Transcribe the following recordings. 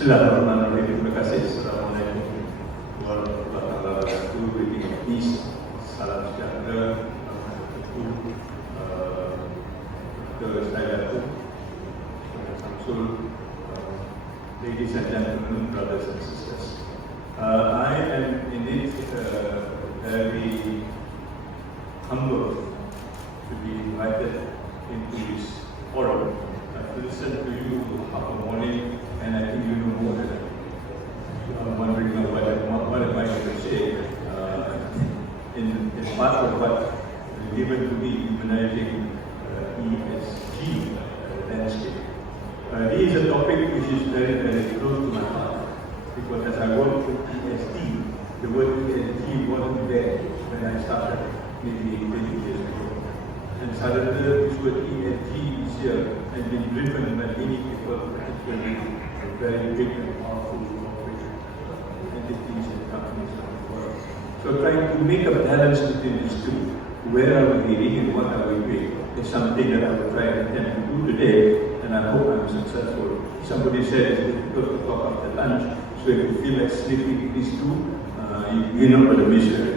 Bismillahirrahmanirrahim. Terima kasih. Assalamualaikum warahmatullahi wabarakatuh. Greeting of peace. Salam sejahtera. Dr. Dato, Abdul, ladies and gentlemen, brothers and sisters. I am indeed very humbled to be invited into this forum. I've listened to you half a morning, and I think you know more than I do. I'm wondering what am I going to say in part of what is given to me, humanizing ESG landscape. This is a topic which is very, very close to my heart, because as I work with ESG, the word ESG wasn't there when I started maybe 20 years ago. And suddenly this word ESG is here and been driven by many people, particularly very big and powerful corporate entities and companies around the world. So trying to make a balance between these two, where are we heading and what are we doing, is something that I will try and attempt to do today, and I hope I'm successful. Somebody said it's difficult to talk after lunch, so if you feel like sleeping, please do. You're not going to miss it.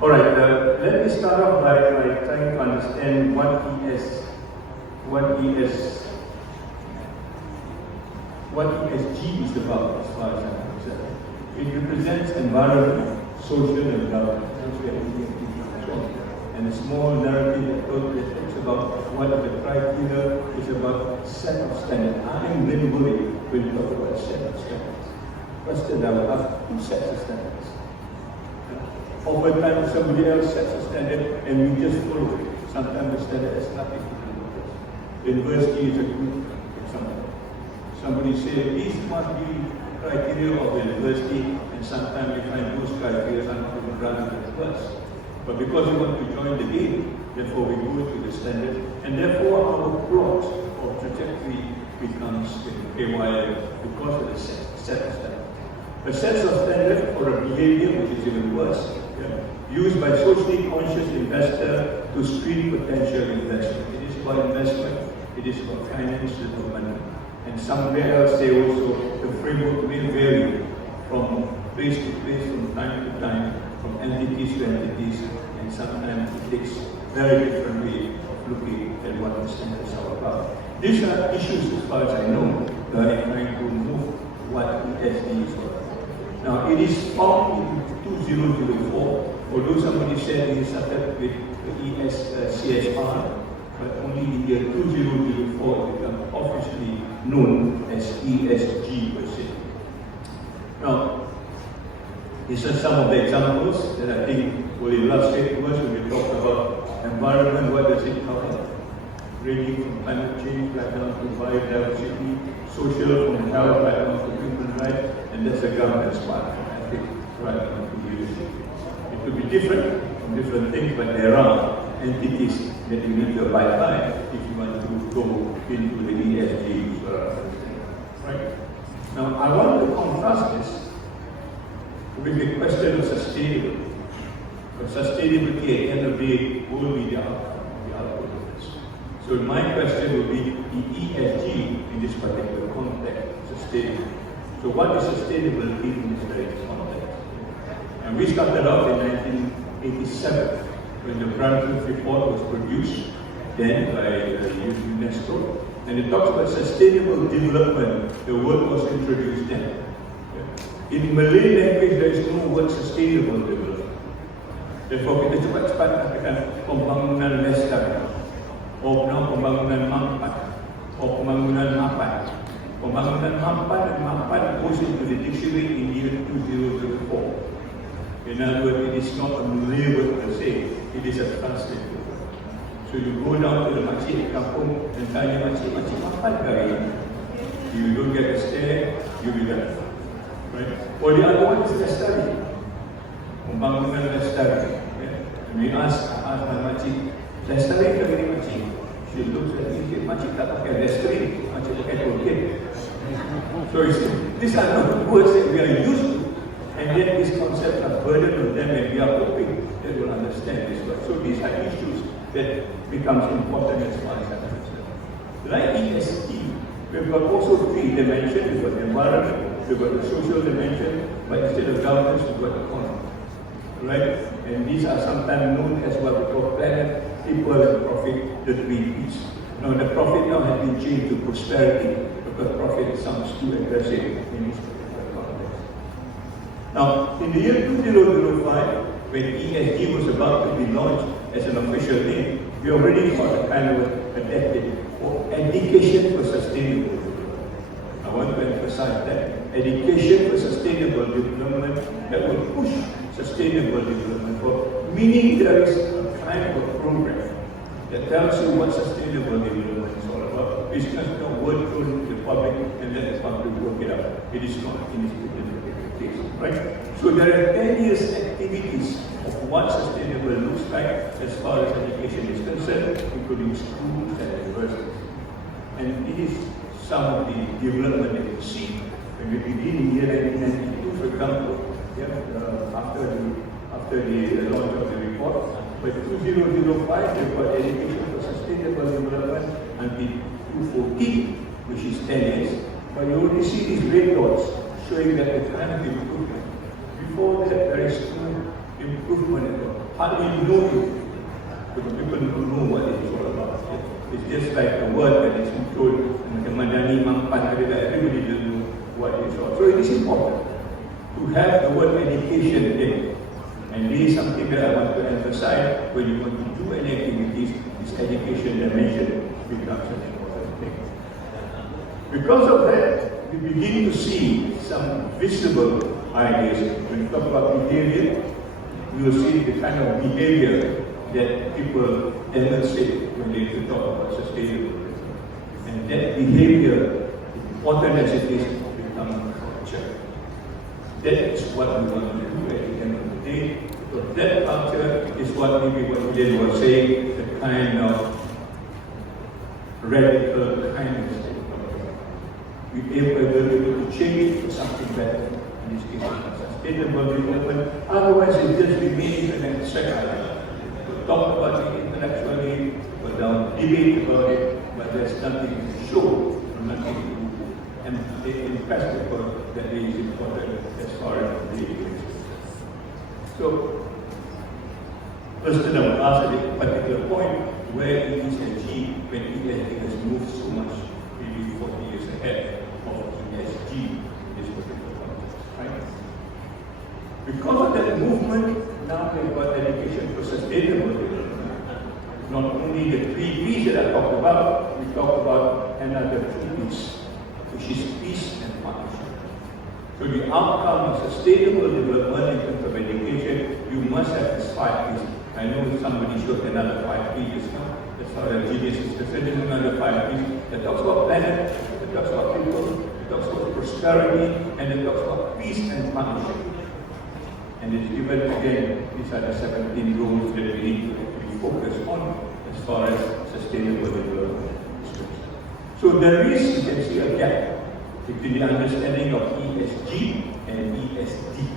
Alright, let me start off by trying to understand what ESG is about, as far as I'm concerned. It represents environment, social and governance. And a small narrative that talks about what the criteria is about set of standards. I am very worried when you talk about set of standards. First, I will have two sets of standards. Over time, somebody else sets a standard and we just follow it. Sometimes the standard has nothing to do with this. University is a good example. Somebody says these must be criteria of the university, and sometimes we find those criteria are not even relevant to us. But because we want to join the game, therefore we go to the standard, and therefore our plot or trajectory becomes haywire because of the set of standards. A set of standards for a behavior which is even worse, used by socially conscious investor to screen potential investment. It is about investment, it is about finance and money. And somewhere else they also, the framework may vary from place to place, from time to time, from entities to entities, and sometimes it takes very different way of looking at what the standards are about. These are issues, as far as I know, that are trying to move what ESG is about. Now, it is found in 2004, although somebody said it started with CSR, but only in the year 2004 it became officially known as ESG per se. Now, these are some of the examples that I think will illustrate to us when we talk about environment. What does it cover? Ranging from climate change right down to biodiversity, social from health right down to human rights, and that's the governance part, I think, right down to leadership. It could be different from different things, but there are entities that you need to abide by if you want to go into the ESG. Right? Now, I want to contrast this with the question of sustainability. But sustainability at the end of the day will be the output of this. So my question will be the ESG in this particular context, sustainable. So what is sustainability in this very context? And we started off in 1987 when the Brundtland report was produced, then by UNESCO, and it talks about sustainable development. The word was introduced then. In Malay language, there is no word sustainable development. Therefore, kita cepat-cepat katakan pembangunan lestari, pembangunan mampan, pembangunan mapan. Pembangunan mampan dan mapan goes into the dictionary in year 2004. In other words, it is not a Malay word per se, it is a translated word. So you go down to the makcik di kampung and tanya makcik mapan ke hari ini? You don't get a stare, you will get. Right? Or the other one is lestari. Pembangunan lestari. And we ask my makcik, lestari ke hari makcik? She looks at me, makcik tak pakai lestari, makcik pakai toolkit. So these are not words that we are used to, and yet these concepts are burdened on them, and we are hoping they will understand this word. So these are issues that becomes important as far as I'm concerned. Like ESG, We've got also 3 dimensions. We've got the environment, we've got the social dimension, but instead of governance, we've got economy. Right? And these are sometimes known as what we call planet, people, and profit, the 3 P's. Now the profit now has been changed to prosperity because profit sounds too aggressive in this particular context. Now, in the year 2005, when ESG was about to be launched as an official name, we already got a kind of a decade for education for sustainable development. I want to emphasize that. Education for sustainable development that will push sustainable development for, meaning there is a kind of a program that tells you what sustainable development is all about. It's just a word thrown to the public and let the public work it out. It is not in this particular case, right? So there are 10 years activities of what sustainable looks like as far as education is concerned, including schools and universities. And it is some of the development that you see when we begin in year 1992, for example, after the launch of the report. By 2005, we've got education for sustainable development until 2014, which is 10 years. But you already see these red dots showing that the kind of improvement. Before that, there is no improvement at all. Hardly no improvement. Because people don't know what it is all about. It's just like a word that is told, Madani, Mampan, everybody doesn't know what it is all. So it is important to have the word education in. And this is something that I want to emphasize when you want to do any activities, this education dimension becomes an important thing. Because of that, we begin to see some visible ideas. When we talk about behavior, you will see the kind of behavior that people demonstrate when they talk about sustainable. And that behavior, important as it is, becomes culture. That is what we want to do at the end of the day. So that culture is what maybe what Ian was saying, the kind of radical kindness. We are able to change for something better. In this case, sustainable development. Otherwise, it just remains an abstract idea. We talk about it intellectually, but down debate about it, but there's nothing to show, nothing to impress people that it is important as far as the is. So, first I will ask at a particular point where it is achieved when ESG has moved so much, maybe 40 years ahead of ESG in this particular context, right? Because of that movement, now we've got education for sustainable development. Not only the 3 P's that I talked about, we talk about another 2 P's, which is peace and partnership. So the outcome of sustainable development in terms of education, you must have this 5 P's. I know somebody showed another 5 P's now. That's how the genius is concerned. There's another 5 P's that talks about planet, that talks about people, that talks about prosperity, and that talks about peace and partnership. And it's given again, these are the 17 goals that we need to actually focus on as far as sustainable development is concerned. So there is, you can see a gap between the understanding of ESG and ESD.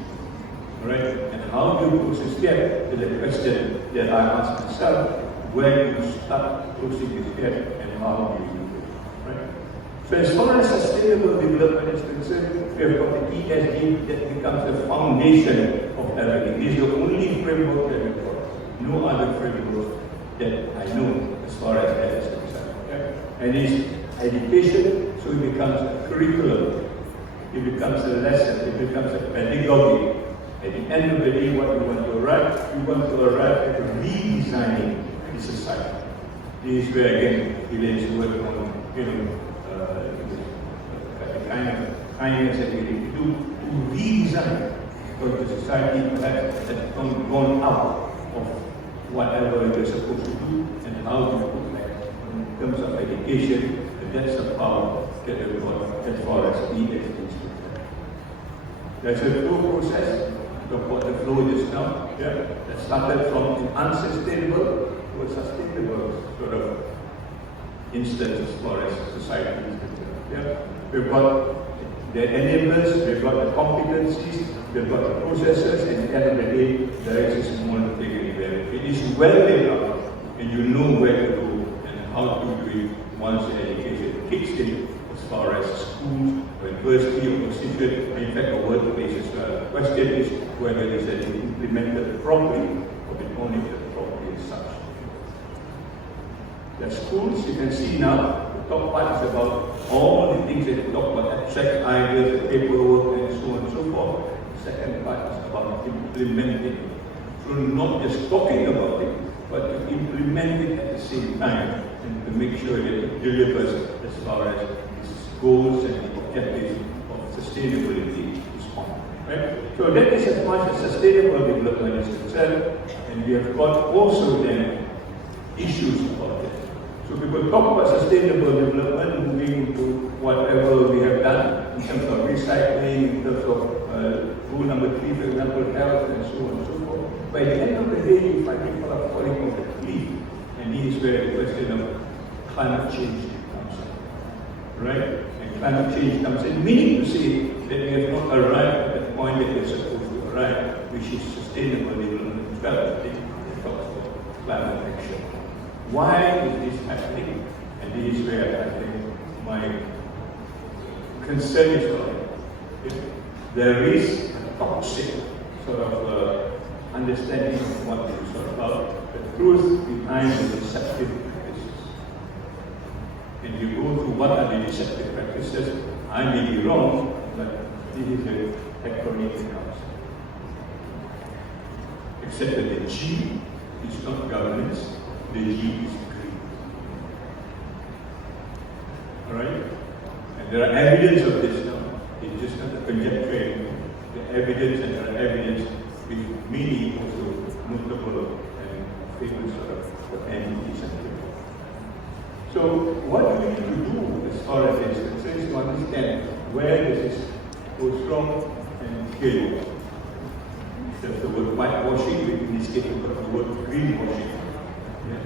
Right? And how do you process gap is a question that I ask myself, where do you start closing this gap and how do you do it? Right? So as far as sustainable development is concerned, we have got the ESG that becomes the foundation of everything. This is the only framework that we've got. No other framework that I know as far as that is concerned. Okay? And it's education, so it becomes a curriculum. It becomes a lesson. It becomes a pedagogy. At the end of the day, what we want to arrive, we want to arrive at redesigning the society. This is where again, Elane's work on, the kind of kindness that we need to do to redesign, because the society perhaps has gone out of whatever it was supposed to do, and how to put that in terms of education. That's the power that we've got as far as ESG is concerned. There's a flow process. What the flow is now, that started from an unsustainable to a sustainable sort of instance as far as society is concerned. We've got the enablers, we've got the competencies, we've got the processes, and at the end of the day, there is a small thing anywhere. It is well laid out, and you know where to go and how to do it once the education kicks in as far as schools, or university, or position, and in fact, a workplace as well. The question is whether it is implemented properly, or been monitored properly as such. The schools, you can see now, the top part is about all the things that you talk about, abstract ideas, the paperwork, and so on and so forth. The second part is about implementing. So not just talking about it, but to implement it at the same time, and to make sure that it delivers as far as its goals and objectives of sustainability is on. Right? So that is as much as sustainable development is concerned, and we have got also then issues about it. So people talk about sustainable development, moving into whatever we have done in terms of recycling, in terms of rule number 3, for example, health, and so on and so forth. By the end of the day, you find people are falling off the cliff, and this is where the question of climate change comes in. Right? And climate change comes in, meaning to say that we have not arrived at the point that we are supposed to arrive, which is sustainable development development. It talks about climate action. Why is this happening? And this is where I think my concern is on. There is a toxic sort of understanding of what it is all about, the truth behind the deceptive practices. And you go through what are the deceptive practices. I may be wrong, but this is an acronym in house. Except that the G is not governance, the G is greed. Alright? And there are evidence of this now. It's just not a conjecture. The evidence, and there are evidence with many also notable and famous sort of entities and people. So what do we need to do as far as this is concerned to understand where this goes wrong and fail? There's the word whitewashing, in this case we've got the word greenwashing. Yeah?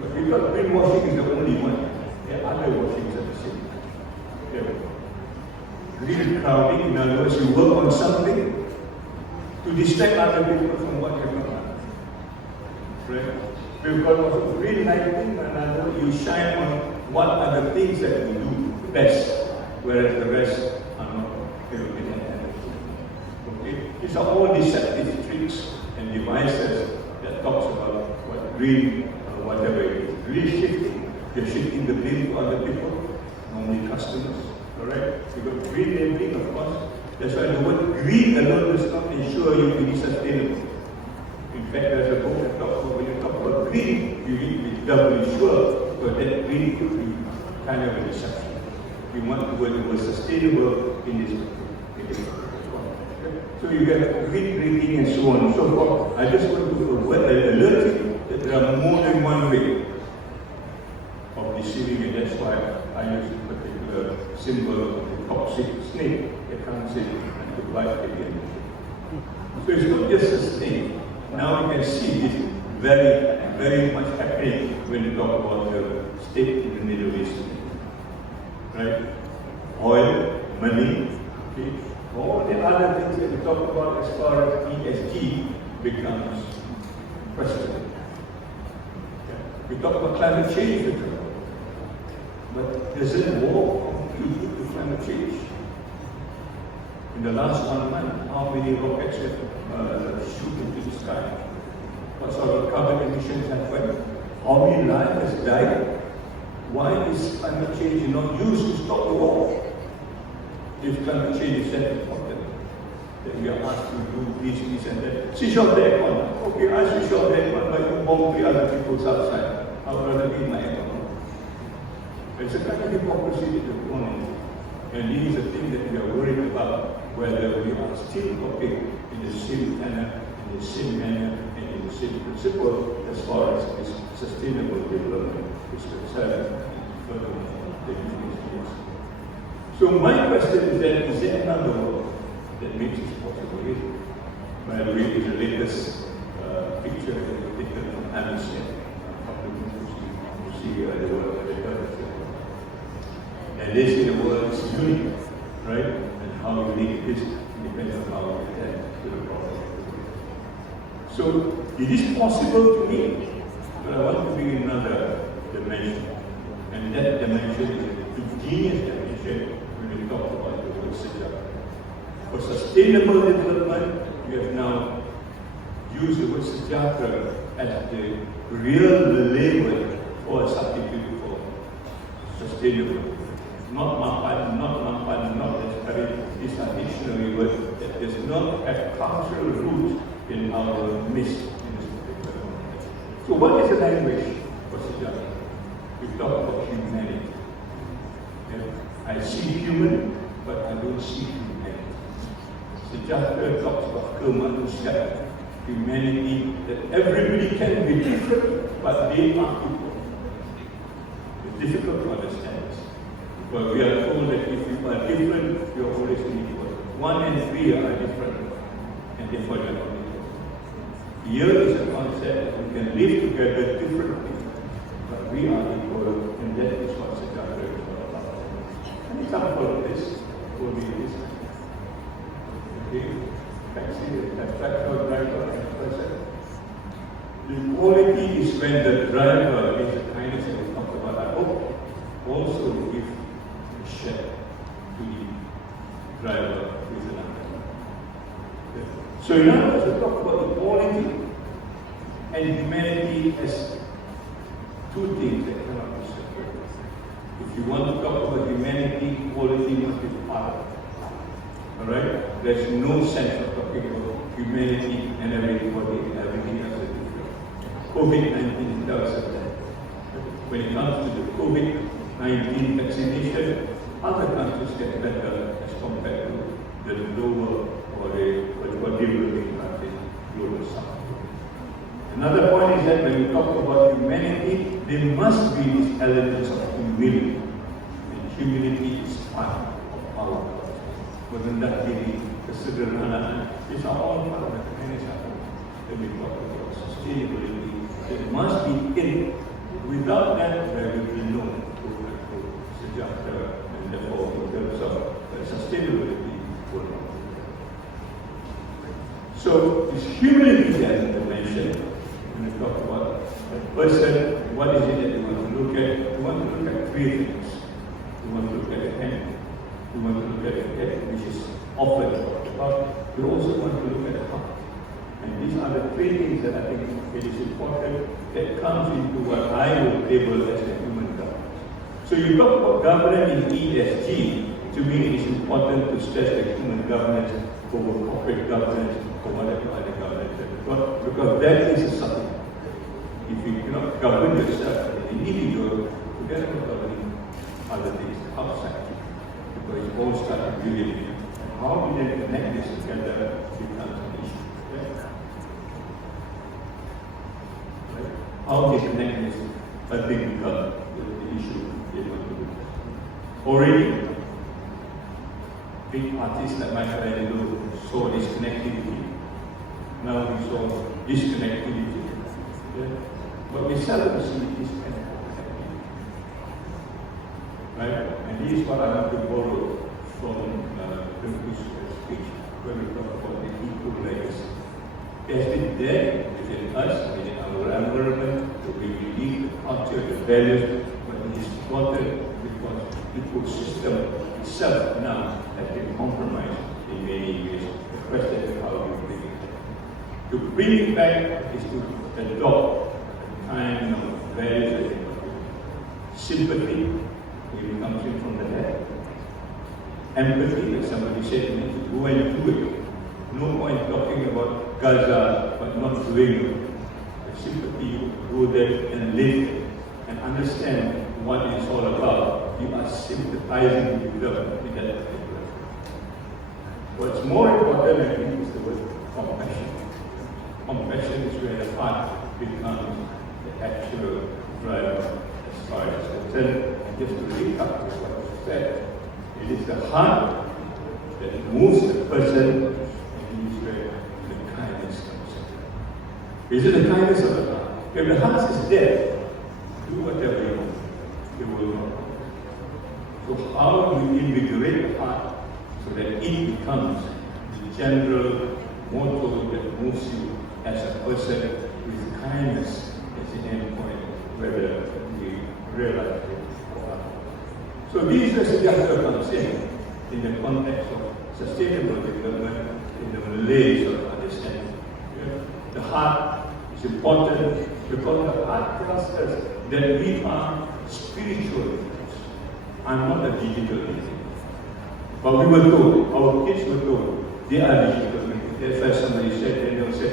But we thought greenwashing is the only one. There are other washings at the same time. Yeah. Green crowding, in other words, you work on something to distract other people from what you're doing. Right? We've got also green lighting, another, you shine on what are the things that we do best, whereas the rest are not in that. Okay? These are all deceptive tricks and devices that talks about what green or whatever it is. Really shifting. You're shifting the blame to other people, normally customers. Alright? You've got green labeling, of course. That's why the word green alone does not ensure you to be sustainable. In fact, there's a book that talks about when you talk about green, you need to be doubly sure, because that green could be kind of a deception. We want the word sustainable in this. So you get green drinking and so on and so forth. I just want to alert you that there are more than one way of deceiving, and that's why I use a particular symbol of the toxic snake that comes in and to bite again. So it's not just a snake. Now you can see this very, very much happening when you talk about the state in the Middle East. Right? Oil, money, okay? All the other things that we talk about as far as ESG becomes questionable. Okay? We talk about climate change, but does it war contribute to climate change? In the last 1 month, how many rockets have shoot into the sky? What sort of carbon emissions happened? How many lives has died? Why is climate change not used to stop the war? If climate change is that important, then we are asked to do this and that. Switch off the aircon. Okay, I switch off the aircon, but you bomb the other people's outside. I would rather be in my aircon. It's a kind of hypocrisy that is going on. And this is the thing that we are worried about, whether we are still talking in the same manner, and in the same principle as far as this sustainable development is concerned. So my question is that, is there another world that makes this possible? By the way, it's the latest picture that we taken from APSCA. To see the world. And they say the world is unique, right? And how unique it is depends on how we attend to the problem. So it is possible to me, but I want to bring another dimension. And that dimension is the ingenious dimension mentioned when we talk about the word sejahtera. For sustainable development, we have now used the word sejahtera as the real label for a substitute for sustainable. Not mampan, not necessarily. These are dictionary words that does not have cultural roots in our midst in this particular context. So what is the language for sejahtera? We talk about humanity. Yeah? I see human, but I don't see humanity. Sejahtera talks about kemanusiaan, humanity, that everybody can be different, but they are equal. It's difficult to understand this. Because we are told that if you are different, you are always equal. 1 and 3 are different, and therefore you are not equal. Here is a concept that we can live together differently, but we are equal, and that is what sejahtera is all about. An example of this will be this. Okay, taxi, a tractor driver, and a person. The quality is when the driver is the kindness that we talked about. I hope also give a share to the driver who is another. So in other words, we talk about equality and humanity as two things that cannot be separated. If you want to talk about humanity, equality must be part of it. Alright? There's no sense of talking about humanity and everybody and everything else is different. COVID-19 tells us that. When it comes to the COVID-19 vaccination, other countries get better as compared to the lower or the developing countries, global south. Another point is that when we talk about humanity, there must be these elements of humility. And humility is part of our culture. Merendah diri, kesederhanaan, these are all part of the kindness that we talk about sustainability. It must be in. Without that, there will be no sejahtera, and therefore, in terms of sustainability, will not. So, this humility that I mentioned, when we talk about a person, what is it that we want to look at? We want to look at 3 things. We want to look at the hand, we want to look at the head, which is often talked about. We also want to look at the heart. And these are the 3 things that I think it is important that comes into what I will label as the human governance. So you talk about governance in ESG, to me it is important to stress the human governance over corporate governance or whatever other governance. Because that is a supplement. If you cannot govern yourself as an individual, forget about governing other things outside. Because it all starts with you. How we then connect this together becomes an issue. Right? How we connect this, I think, becomes the issue they want to do. Already, big artists like Michael Angelo saw this connectivity. Now we saw disconnectivity. Yeah? But we seldom see this kind of connectivity. Right? And this is what I want to borrow from Emeritus speech when we talk about the equal legacy. Has been there within us, within our environment, the way we live, the culture, the values, but it is important because the ecosystem itself now has been compromised in many ways. The question is how we bring it back. To bring it back is to adopt a kind of values that we talk about. Sympathy, it comes in from the head. Empathy, like somebody said, you need to go and do it. No point talking about Gaza but not doing it. The sympathy, you go there and live it and understand what it's all about. You are sympathizing with them in that particular. What's more important, I think, is the word compassion. Compassion is where the heart becomes the actual driver as far as concerned. And just to recap what you said, it is the heart that moves the person, and it is where the kindness comes in. Is it the kindness of the heart? If the heart is dead, do whatever you want, it will not. So how do you invigorate the heart so that it becomes the general motto that moves you as a person with kindness as the end point, whether we realize it or not. So these sejahtera comes in the context of sustainable development in the Malays of understanding. The heart is important because the heart tells us that we are spiritual beings. I'm not a digital being. But we were told, our kids were told, they are digital beings. That's why somebody said, and they'll say,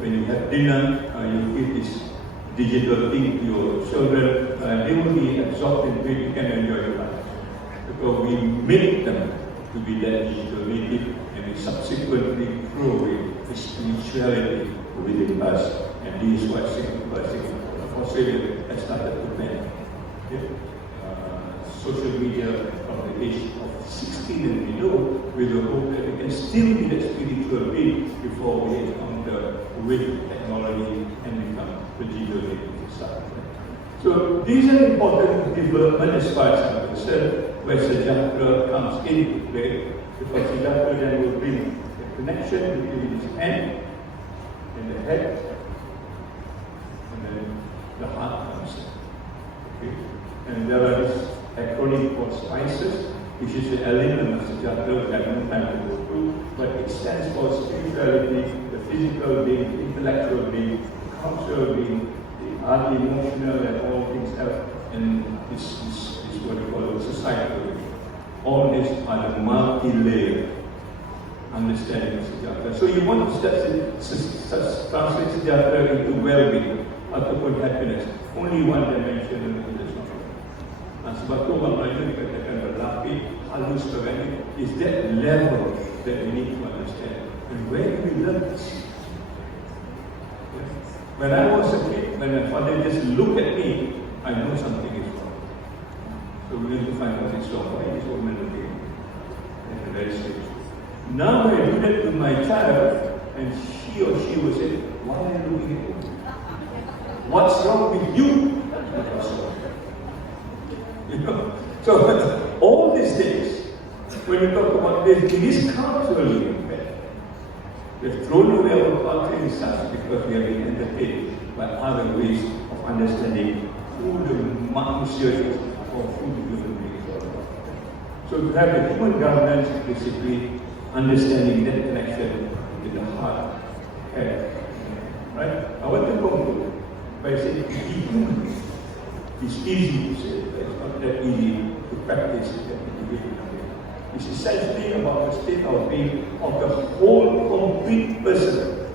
when you have dinner, you give this digital thing to your children, they will be absorbed in it, you can enjoy your life. Because we make them to be that digital native, and we subsequently grow the spirituality within us. And this is why Australia has started to ban social media from the age of 16 and below, with the hope that we can still be that spiritual being before we encounter with technology and become the digital native society. So these are important development as far as I'm concerned, where sejahtera comes in play, because sejahtera then will bring the connection between his hand and the head, and then the heart comes in. Okay? And there are this acronym called SPICES, which is the element of sejahtera that I have no time to go through, but it stands for spirituality, the physical being, the intellectual being, the cultural being, the art, emotional, and all things else, and this is what we call societal being. All these are the multi-layered understanding of sejahtera. So you want to translate sejahtera into well-being, ataupun happiness. Only one dimension in this one. Sebab tu orang Melayu dikatakan berlapis, halus sebagainya, is that level that we need to understand. And where do we learn this? When I was a kid, when my father just looked at me, I know something is wrong. So we need to find what is wrong. Why is this woman looking at me? At a very stage. Now I do that to my child, and he or she will say, why are you looking at me? What's wrong with you? You know? So all these things, when we talk about this, it is culturally impaired. We've thrown away our culture in such because we have been entertained by other ways of understanding who the manusia is or who the human beings are. So to have the human governance, basically understanding that connection with the heart, head. Right? I want to conclude by saying be human. It's easy to say, but it's not that easy to practice it and to live in a way. It's essentially about the state of being of the whole complete person.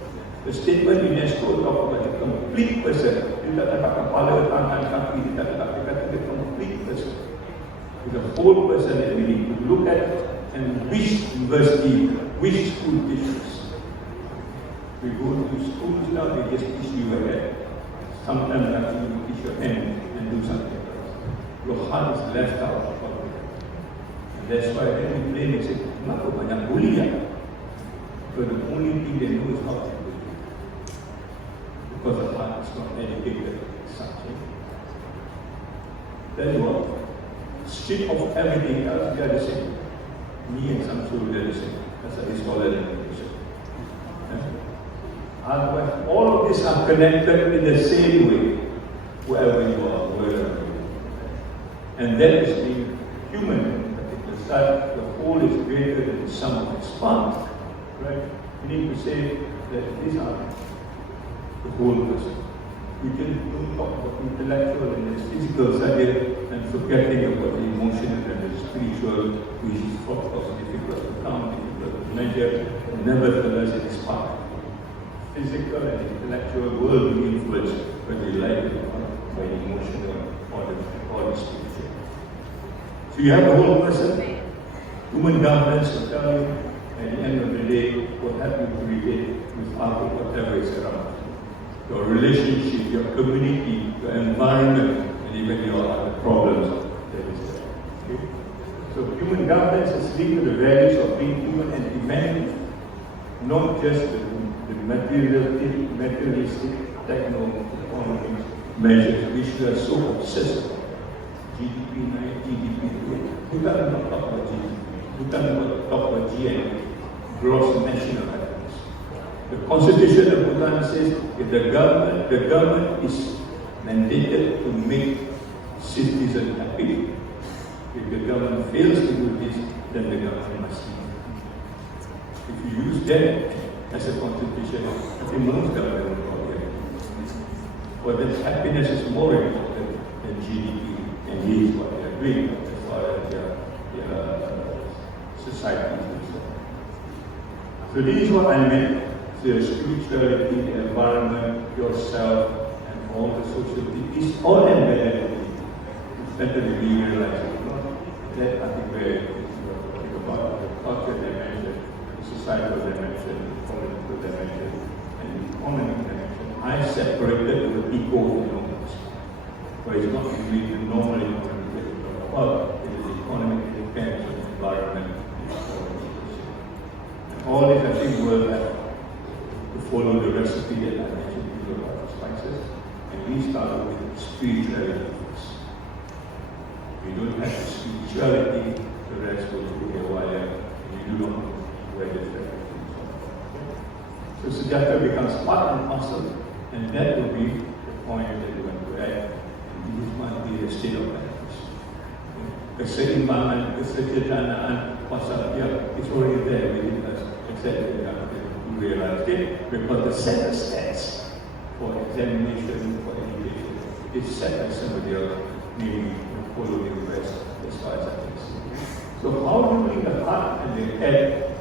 The statement UNESCO talks about the complete person. Dia tak cakap kepala, tangan, kaki, dia tak cakap, dia kata the complete person. It's the whole person that we need to look at, and which university, which school teaches. We go to schools now, they just teach you a head. Sometimes actually you teach your hand and do something else. Your heart is left out of it. And that's why when we play, they say, kenapa banyak bully ya? Because the only thing they know is how to bully. Because the heart is not educated as such. That's what. Strip of everything else, they are the same. Me and Samsul, they are the same. That's a scholarly education. Otherwise, all of these are connected in the same way, wherever you are, wherever you are. And that is being human in particular side. The whole is greater than the sum of its parts. Right? We need to say that these are the whole person. We can talk about intellectual and the physical side and forgetting about the emotional and the spiritual, which is of course difficult to count, difficult to measure, and nevertheless it is part. Physical and intellectual will be influenced whether you like it or not by emotional or the spiritual. So you have the whole person. Human governance will tell you at the end of the day what have you to relate with other whatever is around you. Your relationship, your community, your environment, and even your other problems that is there. Okay? So human governance is linked to the values of being human and humanity, not just the materialistic techno-economic measures which we are so obsessed with. GDP 9, GDP 2. You cannot talk about GDP. You cannot talk about GNP, gross national happiness. The Constitution of Bhutan says if the government is mandated to make citizens happy, If the government fails to do this, then the government must leave. If you use that as a contribution, I think most government will probably have. But that happiness is more important than GDP, and this is what they are doing as far as their society is concerned. So this is what I meant. The spirituality, the environment, yourself, and all the social things is all embedded in it. It's better to realize it. That I think where you think about the culture dimension, the societal dimension, the political dimension, and the economic dimension. I separated the eco economics. But it's not really the normal economic that we talk about. It is economic that depends on the environment and and all this I think will have to follow the recipe that I mentioned to you about the spices. And we start with spirituality first. We don't have the spirituality, the rest will be a while, and you do not know where this everything is. So Sujata becomes part and parcel, and that will be the point that you want to add. And this must be the state of practice. Keseimbangan, kesejahteraan, pasal it's already there within us, except we have to realize it, because the set of stats for examination, for education, is set by somebody else, maybe following the rest as far as I can see. So how do we bring the heart and the head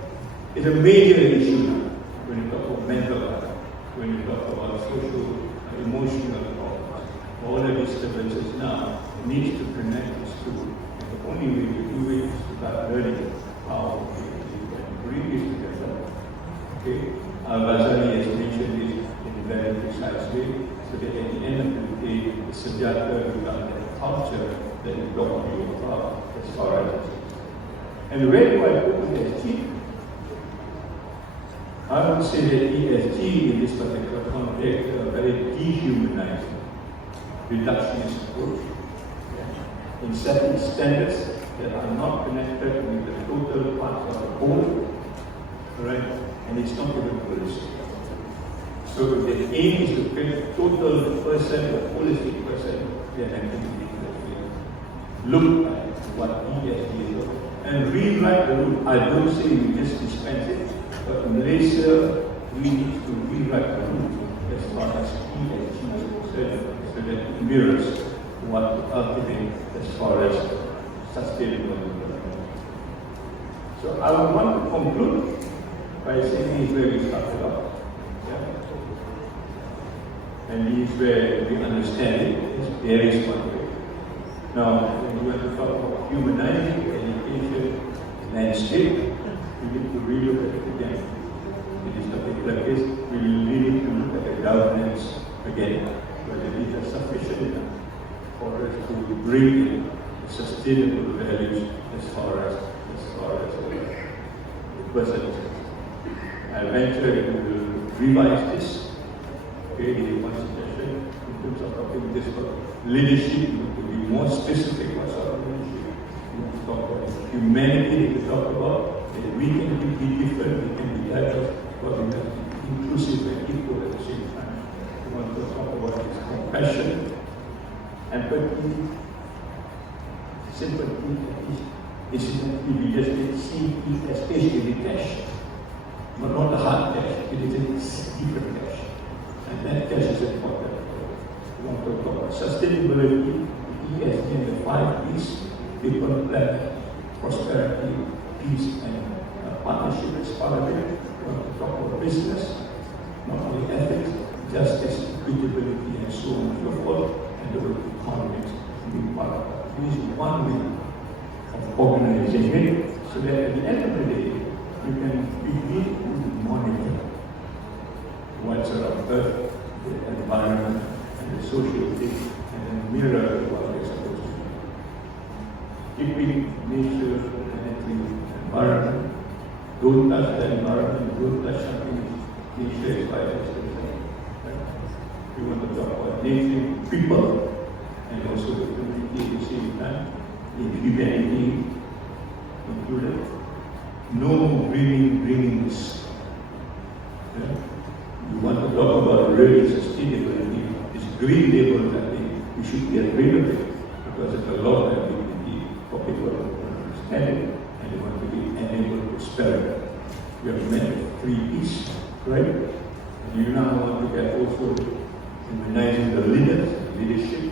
is a major issue now when you talk about mental health, when you talk about social, emotional problems. All the disturbances now needs to connect these two. And the only way to do it is to start learning how we can bring this together. Okay? Al-Ghazali has mentioned this in a very precise way, so that at the end of the day, the Sujata becomes a culture that you talk to you about as far as and where do I put ESG? I would say that ESG in this particular context is a very dehumanizing, reductionist approach in setting standards that are not connected with the total parts of the whole, right? And it's not even holistic. So the aim is to create a total person, a holistic person, that can look at what ESG is and rewrite the rule. I don't say we just dispense it, but in Malaysia, we need to rewrite the rule as far as ESG is concerned, so that it mirrors what we cultivate as far as sustainable development. So I would want to conclude by saying this is where we started off. And this is where we understand it. There is one way. Now, when you want to talk about humanizing education landscape, we need to relook at it again. In this particular case, we really need to look at the governance again, whether these are sufficient enough for us to bring in sustainable values as far as the person is concerned. I venture to revise this. Okay, one suggestion in terms of talking this about leadership, to be more specific what sort of leadership. We want to talk about humanity, we talk about that we can be different, we can be diverse, but we must be inclusive and equal at the same time. We want to talk about this compassion, empathy, sympathy, incidentally we just did CE as cash, but not the hard cash, it is a different cash. And that cash is important. We want to talk about sustainability, ESG, and the 5 P's, people, planet, prosperity, peace, and partnership as part of it. We want to talk about business, not only ethics, justice, equitability, and so on and so forth, and the economics being part of that. This is one way of organizing it, so that at the end of the day, you can begin to monitor what's around Earth, the environment, and the social thing, and then mirror what we're supposed to do. Keeping nature, planetary environment, don't touch the environment, don't touch something nature is by concerned. We want to talk about nature, people, and also the community at the same time, in humanity included. No bringing this. You want to talk about really sustainability, this green label, I think we should get rid of it because it's a law that we can for people who understand it and they want to be enabled to spell it. We have met with 3 E's, right? And you now want to get also immunizing the leadership.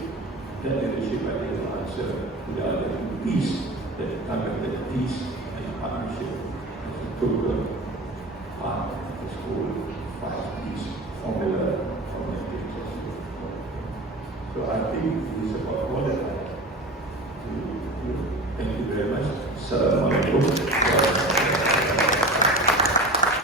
That leadership, I think, will answer to the other 2 E's that targeted peace and partnership as a total part of this whole 5 E's formula for making successful. So I think it is about all that I do. Thank you very much. Assalamualaikum.